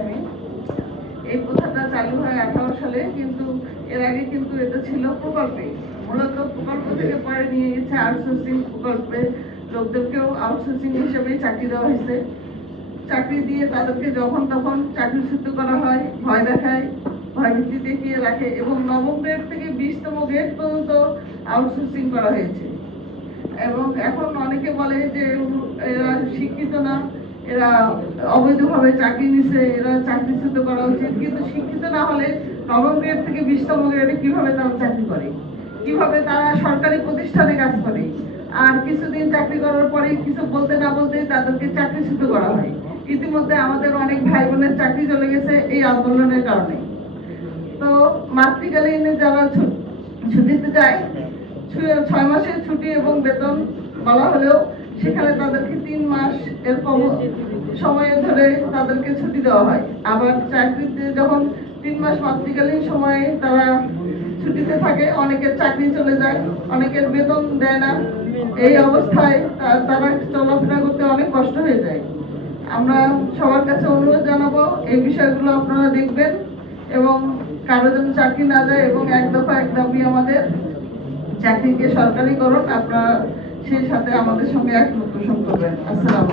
আমি। এই প্রথাটা চালু হয় 18 সালে, কিন্তু এর আগে কিন্তু এটা ছিল প্রকল্পে। মূলত প্রকল্প থেকে পরে নিয়ে গেছে আউটসোর্সিং প্রকল্পে, লোকদেরকেও আউটসোর্সিং হিসেবেই চাকরি দেওয়া হয়েছে। চাকরি দিয়ে তাদেরকে যখন তখন চাকরিচ্যুত করা হয়, ভয় দেখায়, ভয়ভীতি দেখিয়ে রাখে এবং নবম গ্রেড থেকে 20তম গ্রেড পর্যন্ত আউটসোর্সিং করা হয়েছে। এবং এখন অনেকে বলে যে এরা শিক্ষিত না, এরা অবৈধভাবে চাকরি নিছে, এরা চাকরিচ্যুত করা উচিত। কিন্তু শিক্ষিত না হলে নবম গ্রেড থেকে 20তম গ্রেডে কিভাবে তারা চাকরি করে, কিভাবে তারা সরকারি প্রতিষ্ঠানে কাজ করে, আর কিছুদিন চাকরি করার পরে কিছু বলতে না বলতে তাদেরকে চাকরিচ্যুত করা হয়। ইতিমধ্যে আমাদের অনেক ভাই বোনের চাকরি চলে গেছে এই আন্দোলনের কারণে। তো মাতৃকালীন যারা ছুটিতে যায়, 6 মাসের ছুটি এবং বেতন বলা হলেও সেখানে তাদেরকে 3 মাস এরকম সময় ধরে তাদেরকে ছুটি দেওয়া হয়। আবার চাকরিতে যখন 3 মাস মাতৃকালীন সময়ে তারা ছুটিতে থাকে, অনেকের চাকরি চলে যায়, অনেকের বেতন দেয় না। এই অবস্থায় তারা চলাফেরা করতে অনেক কষ্ট হয়ে যায়। আমরা সবার কাছে অনুরোধ জানাবো এই বিষয়গুলো আপনারা দেখবেন এবং কারো যেন চাকরি না যায়, এবং এক দফা এক দাবি আমাদের, চাকরিকে সরকারিকরণ। আপনারা সেই সাথে আমাদের সঙ্গে একমত পোষণ করবেন। আসসালাম।